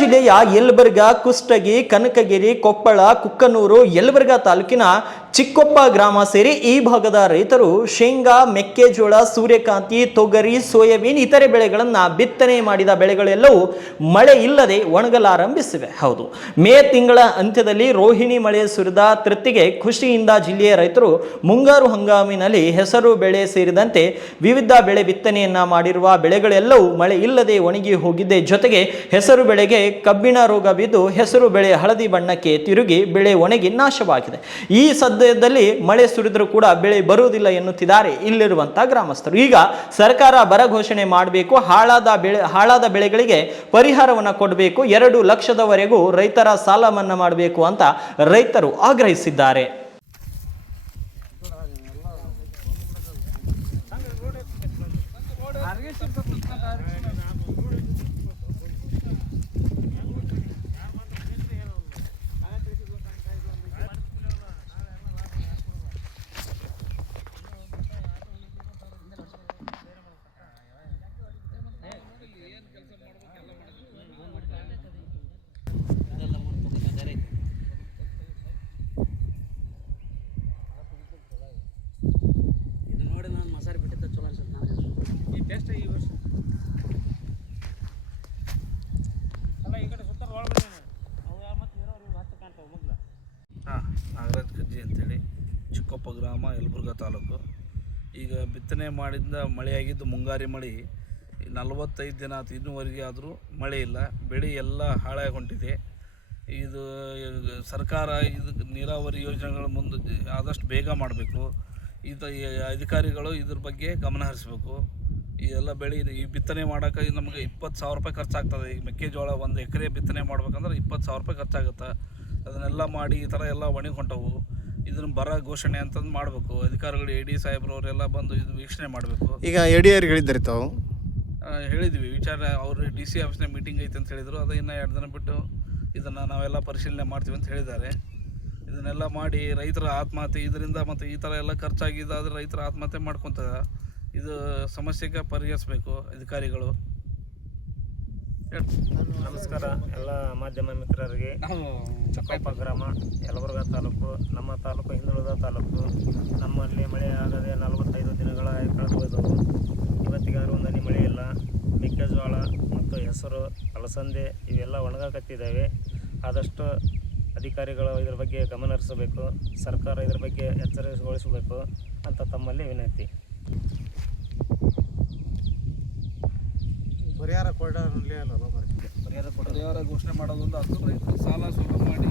ಜಿಲ್ಲೆಯ ಯಲಬುರ್ಗಾ, ಕುಷ್ಟಗಿ, ಕನಕಗಿರಿ, ಕೊಪ್ಪಳ, ಕುಕ್ಕನೂರು, ಯಲಬುರ್ಗಾ ತಾಲೂಕಿನ ಚಿಕ್ಕೊಪ್ಪ ಗ್ರಾಮ ಸೇರಿ ಈ ಭಾಗದ ರೈತರು ಶೇಂಗಾ, ಮೆಕ್ಕೆಜೋಳ, ಸೂರ್ಯಕಾಂತಿ, ತೊಗರಿ, ಸೋಯಾಬೀನ್ ಇತರೆ ಬೆಳೆಗಳನ್ನ ಬಿತ್ತನೆ ಮಾಡಿದ ಬೆಳೆಗಳೆಲ್ಲವೂ ಮಳೆ ಇಲ್ಲದೆ ಒಣಗಲಾರಂಭಿಸಿವೆ. ಹೌದು, ಮೇ ತಿಂಗಳ ಅಂತ್ಯದಲ್ಲಿ ರೋಹಿಣಿ ಮಳೆ ಸುರಿದ ತೃಪ್ತಿಗೆ ಖುಷಿಯಿಂದ ಜಿಲ್ಲೆಯ ರೈತರು ಮುಂಗಾರು ಹಂಗಾಮಿನಲ್ಲಿ ಹೆಸರು ಬೆಳೆ ಸೇರಿದಂತೆ ವಿವಿಧ ಬೆಳೆ ಬಿತ್ತನೆಯನ್ನ ಮಾಡಿರುವ ಬೆಳೆಗಳೆಲ್ಲವೂ ಮಳೆ ಇಲ್ಲದೆ ಒಣಗಿ ಹೋಗಿದ್ದೆ. ಜೊತೆಗೆ ಹೆಸರು ಬೆಳೆಗೆ ಕಬ್ಬಿಣ ರೋಗ ಬಿದ್ದು ಹೆಸರು ಬೆಳೆ ಹಳದಿ ಬಣ್ಣಕ್ಕೆ ತಿರುಗಿ ಬೆಳೆ ಒಣಗಿ ನಾಶವಾಗಿದೆ. ಈ ಸದ್ಯದಲ್ಲಿ ಮಳೆ ಸುರಿದರೂ ಕೂಡ ಬೆಳೆ ಬರುವುದಿಲ್ಲ ಎನ್ನುತ್ತಿದ್ದಾರೆ ಇಲ್ಲಿರುವಂತಹ ಗ್ರಾಮಸ್ಥರು. ಈಗ ಸರ್ಕಾರ ಬರ ಘೋಷಣೆ ಮಾಡಬೇಕು, ಹಾಳಾದ ಬೆಳೆಗಳಿಗೆ ಪರಿಹಾರವನ್ನು ಕೊಡಬೇಕು, 2 ಲಕ್ಷದವರೆಗೂ ರೈತರ ಸಾಲ ಮನ್ನಾ ಮಾಡಬೇಕು ಅಂತ ರೈತರು ಆಗ್ರಹಿಸಿದ್ದಾರೆ. ನಾಗರಾಜ್ ಕಜ್ಜಿ ಅಂತೇಳಿ, ಚಿಕ್ಕೊಪ್ಪ ಗ್ರಾಮ, ಯಲಬುರ್ಗಾ ತಾಲೂಕು. ಈಗ ಬಿತ್ತನೆ ಮಾಡಿದ ಮಳೆಯಾಗಿದ್ದು ಮುಂಗಾರಿ ಮಳೆ 45 ದಿನ ಆಯ್ತು, ಇನ್ನೂವರೆಗೆ ಆದರೂ ಮಳೆ ಇಲ್ಲ. ಬೆಳೆ ಎಲ್ಲ ಹಾಳಾಗಿ ಹೊಂಟಿದೆ. ಇದು ಸರ್ಕಾರ ಇದಕ್ಕೆ ನೀರಾವರಿ ಯೋಜನೆಗಳ ಮುಂದೆ ಆದಷ್ಟು ಬೇಗ ಮಾಡಬೇಕು. ಅಧಿಕಾರಿಗಳು ಇದ್ರ ಬಗ್ಗೆ ಗಮನ ಹರಿಸಬೇಕು. ಈ ಎಲ್ಲ ಬೆಳೆ ಈ ಬಿತ್ತನೆ ಮಾಡೋಕೆ ನಮಗೆ 20,000 ರೂಪಾಯಿ ಖರ್ಚಾಗ್ತದೆ. ಈಗ ಮೆಕ್ಕೆಜೋಳ 1 ಎಕರೆ ಬಿತ್ತನೆ ಮಾಡ್ಬೇಕಂದ್ರೆ 20,000 ರೂಪಾಯಿ ಖರ್ಚಾಗುತ್ತೆ. ಅದನ್ನೆಲ್ಲ ಮಾಡಿ ಈ ಥರ ಎಲ್ಲ ಒಣಗಿ ಹೊಂಟವು. ಇದನ್ನು ಬರ ಘೋಷಣೆ ಅಂತಂದು ಮಾಡಬೇಕು. ಅಧಿಕಾರಿಗಳು AD ಸಾಹೇಬ್ರವರೆಲ್ಲ ಬಂದು ಇದು ವೀಕ್ಷಣೆ ಮಾಡಬೇಕು. ಈಗ ADR ಹೇಳಿದ್ದಾರೆ, ತಾವು ಹೇಳಿದ್ವಿ ವಿಚಾರ. ಅವರು DC ಆಫೀಸ್ನಾಗ ಮೀಟಿಂಗ್ ಐತೆ ಅಂತ ಹೇಳಿದರು. ಅದು ಇನ್ನೂ 2 ದಿನ ಬಿಟ್ಟು ಇದನ್ನು ನಾವೆಲ್ಲ ಪರಿಶೀಲನೆ ಮಾಡ್ತೀವಿ ಅಂತ ಹೇಳಿದ್ದಾರೆ. ಇದನ್ನೆಲ್ಲ ಮಾಡಿ ರೈತರ ಆತ್ಮಹತ್ಯೆ ಇದರಿಂದ ಮತ್ತು ಈ ಥರ ಎಲ್ಲ ಖರ್ಚಾಗಿದ್ದಾದರೆ ರೈತರ ಆತ್ಮಹತ್ಯೆ ಮಾಡ್ಕೊತಾರೆ. ಇದು ಸಮಸ್ಯೆಗೆ ಪರಿಹರಿಸಬೇಕು ಅಧಿಕಾರಿಗಳು. ನಮಸ್ಕಾರ ಎಲ್ಲ ಮಾಧ್ಯಮ ಮಿತ್ರರಿಗೆ. ಚಿಕ್ಕೊಪ್ಪ ಗ್ರಾಮ, ಯಲಬುರ್ಗಾ ತಾಲೂಕು, ನಮ್ಮ ತಾಲೂಕು ಹಿಂದುಳಿದ ತಾಲೂಕು. ನಮ್ಮಲ್ಲಿ ಮಳೆ ಆಗದೆ 45 ದಿನಗಳ ಕಳೆದೋದವು. ಇವತ್ತಿಗಾದರೂ ಒಂದು ಹನಿ ಮಳೆ ಇಲ್ಲ. ಮೆಕ್ಕೆಜೋಳ ಮತ್ತು ಹೆಸರು, ಅಲಸಂದೆ ಇವೆಲ್ಲ ಒಣಗಾಕತ್ತಿದ್ದಾವೆ. ಆದಷ್ಟು ಅಧಿಕಾರಿಗಳು ಇದ್ರ ಬಗ್ಗೆ ಗಮನ ಹರಿಸಬೇಕು. ಸರ್ಕಾರ ಇದ್ರ ಬಗ್ಗೆ ಎಚ್ಚರಿಕೆಗೊಳಿಸಬೇಕು ಅಂತ ತಮ್ಮಲ್ಲಿ ವಿನಂತಿ. ಪರಿಹಾರ ಘೋಷಣೆ ಮಾಡೋದೊಂದು ಅದು ರೈತರು ಸಾಲ ಸೌಲಭ್ಯ ಮಾಡಿ